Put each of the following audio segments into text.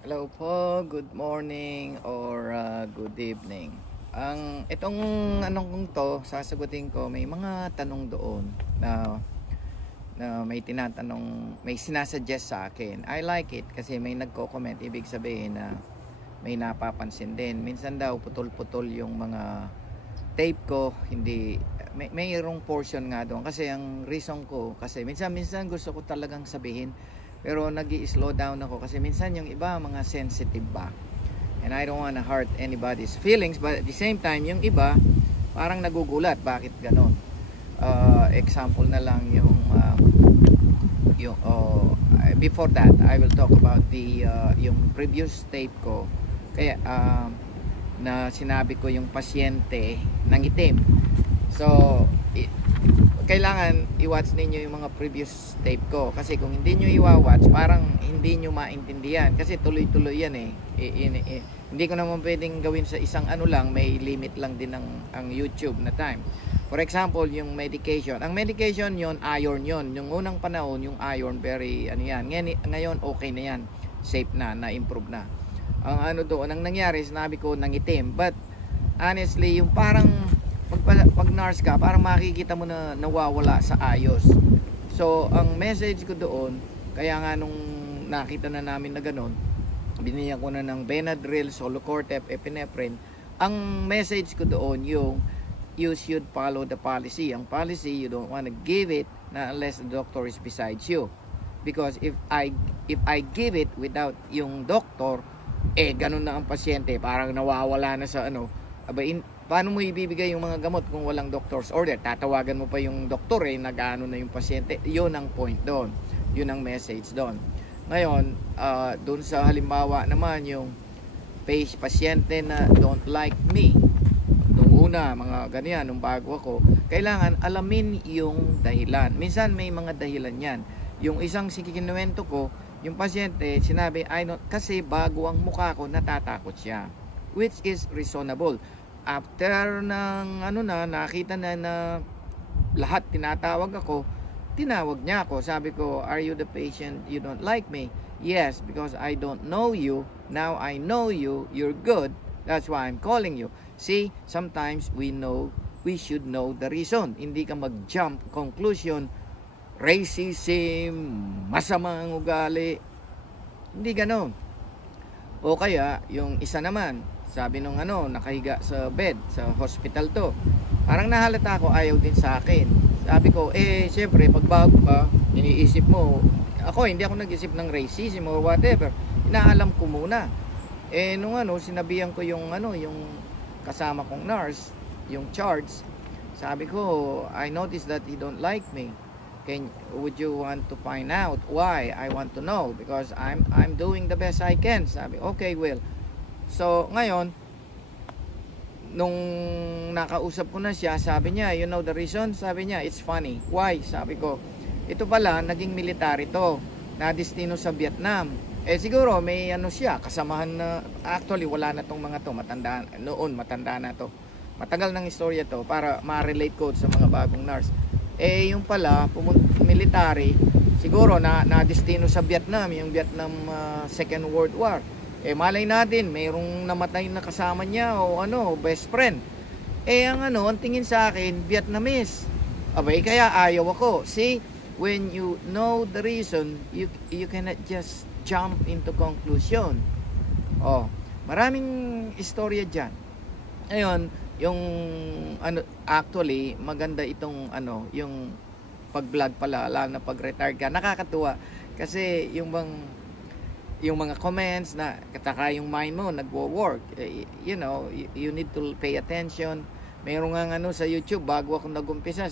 Hello po, good morning or good evening. Itong anong kong to, sasagutin ko, may mga tanong doon na may tinatanong, may sinasuggest sa akin. I like it kasi may nagko-comment, ibig sabihin na may napapansin din. Minsan daw putol-putol yung mga tape ko, hindi mayroong portion nga doon kasi ang reason ko kasi minsan gusto ko talagang sabihin pero nag-i-slow down ako kasi minsan yung iba mga sensitive ba and I don't wanna hurt anybody's feelings, but at the same time yung iba parang nagugulat bakit ganon. Example na lang yung before that I will talk about yung previous tape ko kaya na sinabi ko yung pasyente nangitim. So kailangan i-watch ninyo yung mga previous tape ko kasi kung hindi nyo i-watch parang hindi nyo maintindihan kasi tuloy-tuloy yan hindi ko naman pwedeng gawin sa isang ano lang, may limit lang din ang YouTube na time. For example, yung medication, ang medication yon iron yon, yung unang panahon yung iron very ano yan, ngayon okay na yan, safe na improve na. Ang ano doon, ang nangyari sinabi ko nangitim, but honestly yung parang pag nurse ka, parang makikita mo na nawawala sa ayos. So, ang message ko doon, kaya nga nung nakita na namin na ganun, binigyan ko na ng Benadryl, Zolocortef, epinephrine. Ang message ko doon yung you should follow the policy. Ang policy, you don't want to give it na unless the doctor is besides you. Because if I give it without yung doctor, ganun na ang pasyente, parang nawawala na sa ano, paano mo ibibigay yung mga gamot kung walang doctor's order? Tatawagan mo pa yung doktor nag-ano na yung pasyente. Yun ang point doon. Yun ang message doon. Ngayon, doon sa halimbawa naman yung pasyente na don't like me. Nung una, mga ganyan, nung bago ako, kailangan alamin yung dahilan. Minsan may mga dahilan yan. Yung isang sikikinuwento ko, yung pasyente, sinabi, kasi bago ang mukha ko, natatakot siya. Which is reasonable. After ng nakita na lahat tinatawag ako, tinawag niya ako. Sabi ko, are you the patient you don't like me? Yes, because I don't know you. Now I know you. You're good. That's why I'm calling you. See, sometimes we should know the reason. Hindi ka mag-jump conclusion, racism, masama ang ugali. Hindi ganon. O kaya, yung isa naman, sabi nung nakahiga sa bed, sa hospital to. Parang nahalata ako, ayaw din sa akin. Sabi ko, syempre, pag bago ka, iniisip mo, hindi ako nag-isip ng racism or whatever. Inaalam ko muna. Nung sinabihan ko yung kasama kong nurse, yung charge, sabi ko, I noticed that he don't like me. Would you want to find out why? I want to know because I'm doing the best I can. Sabi, okay, well. So, ngayon, nung nakausap ko na siya, sabi niya, you know the reason? Sabi niya, it's funny. Why? Sabi ko, ito pala, naging military to, na destino sa Vietnam. Siguro, may siya, kasamahan na, actually, wala na tong mga to, matanda na to. Matagal ng istorya to, para ma-relate ko sa mga bagong nurse. Yung pala, military, siguro, na destino sa Vietnam, yung Vietnam Second World War. Malay natin, mayroong namatay na kasama niya o best friend. Ang tingin sa akin, Vietnamese. Kaya ayaw ako. See, when you know the reason, you cannot just jump into conclusion. Maraming istorya dyan. Ngayon, yung actually, maganda itong yung pag-vlog pala, lalo na pag-retire ka, nakakatuwa. Kasi yung mga comments na kataka yung mind mo nagwo-work, you need to pay attention. Mayroon nga sa YouTube bago ako nag-umpisa,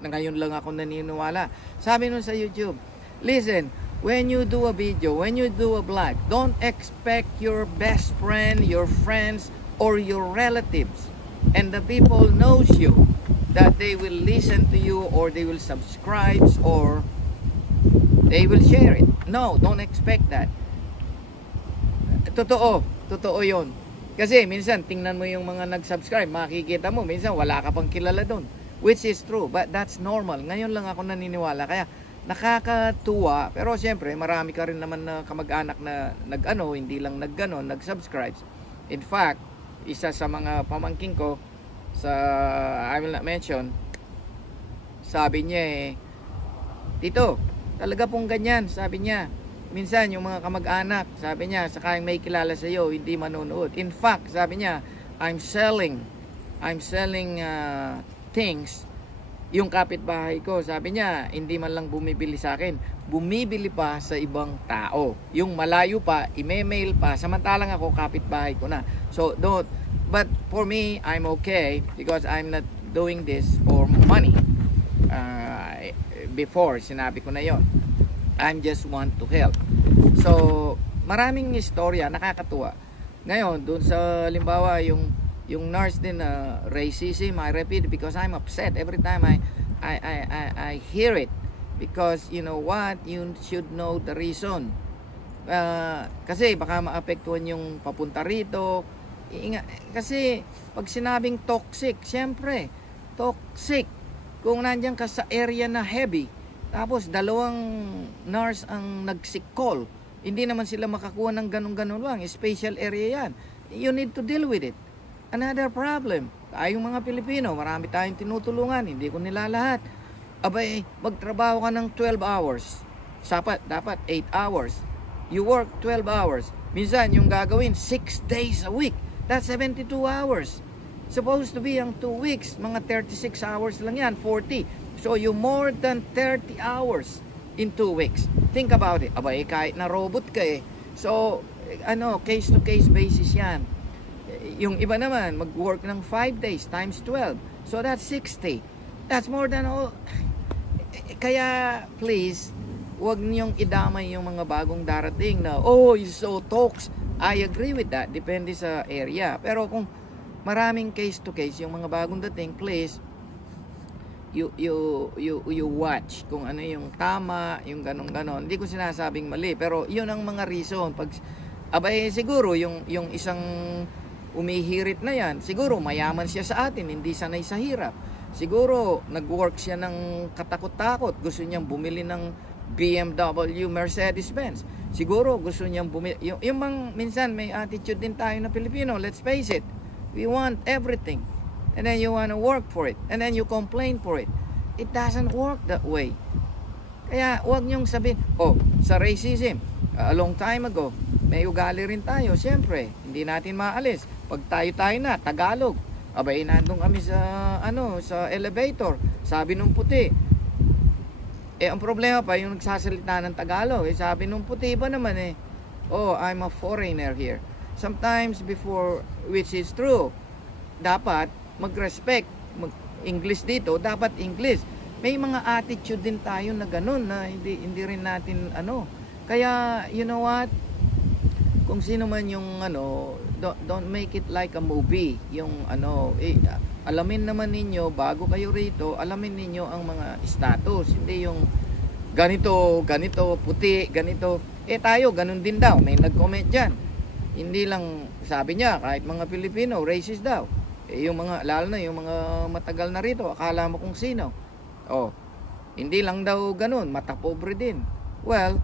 na ngayon lang ako naniniwala. Sabi nun sa YouTube, listen, when you do a video, when you do a vlog, don't expect your best friend, your friends, or your relatives and the people knows you that they will listen to you or they will subscribe or they will share it. No, don't expect that. Totoo yun. Kasi minsan tingnan mo yung mga nag-subscribe, makikita mo minsan wala ka pang kilala doon, which is true, but that's normal. Ngayon lang ako naniniwala, kaya nakakatuwa, pero siyempre marami ka rin naman na kamag-anak na hindi lang nag-subscribe. In fact, isa sa mga pamangking ko sa I will not mention, sabi niya Tito, talaga pong ganyan, sabi niya. Minsan yung mga kamag-anak, sabi niya, saka may kilala sa iyo, hindi manonood. In fact, sabi niya, I'm selling things. Yung kapitbahay ko, sabi niya, hindi man lang bumibili sa akin, bumibili pa sa ibang tao. Yung malayo pa, i-mail pa, samantalang ako kapitbahay ko na. So, but for me, I'm okay because I'm not doing this for money. Before, sinabi ko na yon. I'm just want to help. So, maraming istorya, nakakatuwa. Ngayon, dun sa limbawa, yung nurse din na racism, I repeat because I'm upset every time I hear it, because you know what, you should know the reason. Kasi baka maapektuhan yung papunta rito. Kasi pag sinabing toxic, siyempre toxic kung nandiyan ka sa area na heavy, tapos dalawang nurse ang nag-sick call, hindi naman sila makakuha ng ganun-ganun lang, special area yan. You need to deal with it. Another problem, tayong mga Pilipino, marami tayong tinutulungan, hindi ko nila lahat. Abay, magtrabaho ka ng 12 hours. Dapat 8 hours. You work 12 hours. Minsan, yung gagawin, 6 days a week. That's 72 hours. Supposed to be ang 2 weeks, mga 36 hours lang yan, 40. So, you more than 30 hours in 2 weeks. Think about it. Abay, kahit na robot ka So, case-to-case basis yan. Yung iba naman, mag-work ng 5 days times 12. So, that's 60. That's more than all. Kaya, please, huwag niyong idamay yung mga bagong darating na, it's so talks. I agree with that. Depende sa area. Pero kung maraming case-to-case, yung mga bagong dating, please, you watch kung ano yung tama, yung ganon-ganon. Hindi ko sinasabing mali, pero yun ang mga reason. Siguro, yung isang umihirit na yan, siguro mayaman siya sa atin, hindi sanay sa hirap. Siguro nag-work siya ng katakot-takot, gusto niyang bumili ng BMW, Mercedes-Benz. Siguro gusto niyang bumili, yung minsan may attitude din tayo na Pilipino, let's face it, we want everything, and then you want to work for it, and then you complain for it. It doesn't work that way. Kaya huwag niyong sabihin, sa racism, a long time ago, may ugali rin tayo, siyempre, hindi natin maalis. Pag tayo na, Tagalog. Abay, nandun kami sa elevator. Sabi nung puti. Ang problema pa, yung nagsasalita ng Tagalog. Sabi nung puti ba naman I'm a foreigner here. Sometimes before, which is true, dapat mag-respect. English dito, dapat English. May mga attitude din tayo na ganun na hindi rin natin Kaya, you know what? Kung sino man yung don't make it like a movie. Yung alamin naman ninyo bago kayo rito, alamin ninyo ang mga status. Hindi yung ganito, puti, ganito. Tayo, ganun din daw. May nag-comment dyan. Hindi lang, sabi niya, kahit mga Pilipino, racist daw. Yung mga, lalo na yung mga matagal na rito, akala mo kung sino. Hindi lang daw ganun, mata pobre din. Well,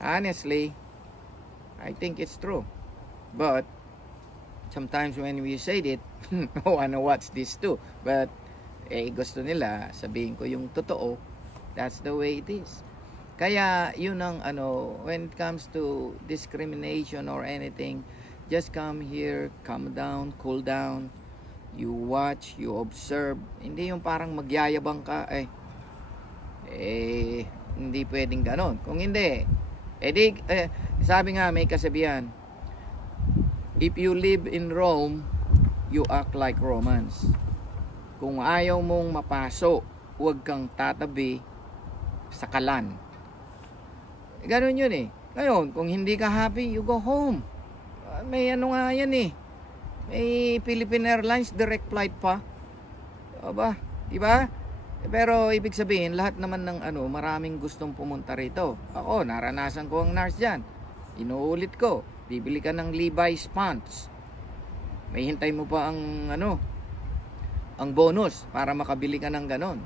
honestly, I think it's true. But sometimes when we say it, no one watch this too. But gusto nila sabihin ko yung totoo. That's the way it is. Kaya yun ang when it comes to discrimination or anything, just come here, calm down, cool down. You watch, you observe. Hindi yung parang magyayabang ka hindi pwedeng ganon. Kung hindi, sabi nga may kasabihan, if you live in Rome, you act like Romans. Kung ayaw mong mapaso, huwag kang tatabi sa kalan. Ganon yun Ngayon, kung hindi ka happy, you go home. May nga yan may Philippine Airlines direct flight pa. Diba? Pero ibig sabihin, lahat naman ng maraming gustong pumunta rito. Ako, naranasan ko ang nurse dyan. Inuulit ko, bibili ka ng Levi's pants. May hintay mo pa ang bonus para makabili ka ng ganon.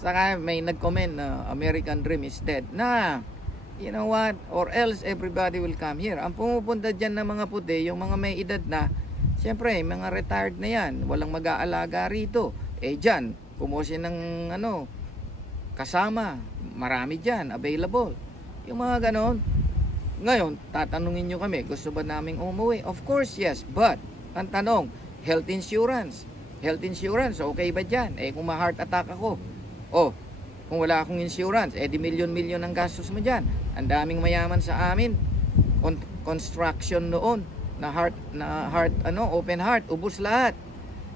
Saka may nag-comment na American dream is dead. Na, you know what? Or else everybody will come here. Ang pumupunta dyan ng mga puti, yung mga may edad na, siyempre, mga retired na yan. Walang mag-aalaga rito. Dyan, kumusin ng kasama. Marami dyan, available. Yung mga ganon. Ngayon, tatanungin nyo kami, gusto ba naming umuwi? Of course, yes. But, ang tanong, health insurance. Health insurance, okay ba dyan? Kung ma-heart attack ako, kung wala akong insurance, di milyon-milyon ang gastos mo dyan. Ang daming mayaman sa amin. Construction noon, open heart, ubos lahat.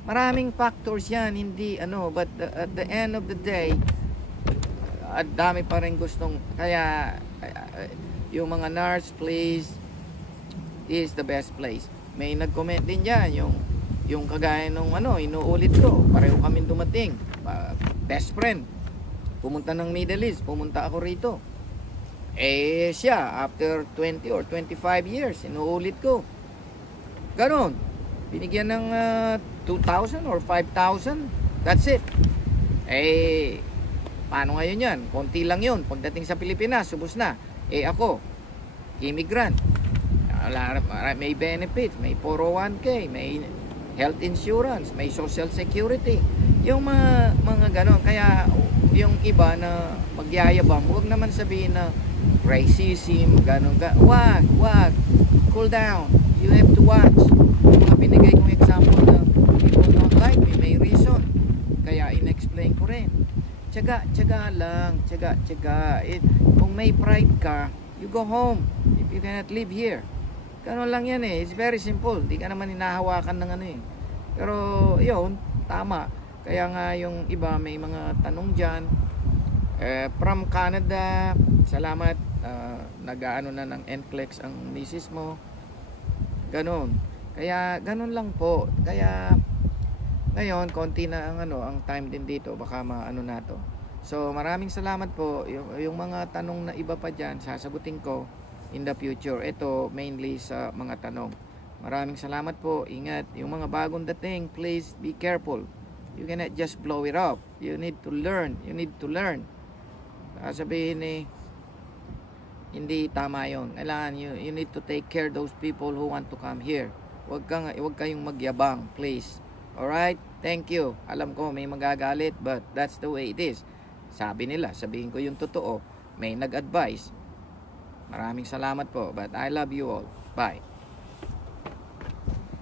Maraming factors yan, hindi, but at the end of the day, at dami pa rin gustong, kaya, yung mga nurse, please, this is the best place. May nag-comment din dyan, yung kagaya nung inuulit ko, pareho kami dumating, best friend, pumunta ng Middle East, pumunta ako rito. Siya, after 20 or 25 years, inuulit ko. Ganon, binigyan ng 2,000 or 5,000, that's it. Paano ngayon yan? Konti lang yun, pagdating sa Pilipinas, subos na. Ako, immigrant, may benefits, may 401k, may health insurance, may social security, yung mga ganon. Kaya yung iba na magyayabang, huwag naman sabihin na racism, ganon, wag, cool down, you have to watch. Yung mga binigay kong example na people don't like me, may reason, kaya in-explain ko rin. Tiyaga lang, tiyaga. Kung may pride ka, you go home if you cannot live here. Ganon lang yan it's very simple. Di ka naman hinahawakan ng Pero yun, tama. Kaya nga yung iba may mga tanong dyan. From Canada, salamat. Nag-aano na ng NCLEX ang misis mo. Ganon. Kaya ganon lang po. Kaya ngayon, konti na ang time din dito. Baka maano na to. So maraming salamat po. Yung mga tanong na iba pa dyan, sasagutin ko in the future. Ito mainly sa mga tanong. Maraming salamat po. Ingat. Yung mga bagong dating, please be careful. You cannot just blow it up. You need to learn. Sabihin hindi tama yun. Kailangan you need to take care those people who want to come here. Huwag kayong magyabang, please. Alright? Thank you. Alam ko may magagalit, but that's the way it is. Sabi nila, sabihin ko yung totoo. May nag-advise. Maraming salamat po, but I love you all. Bye.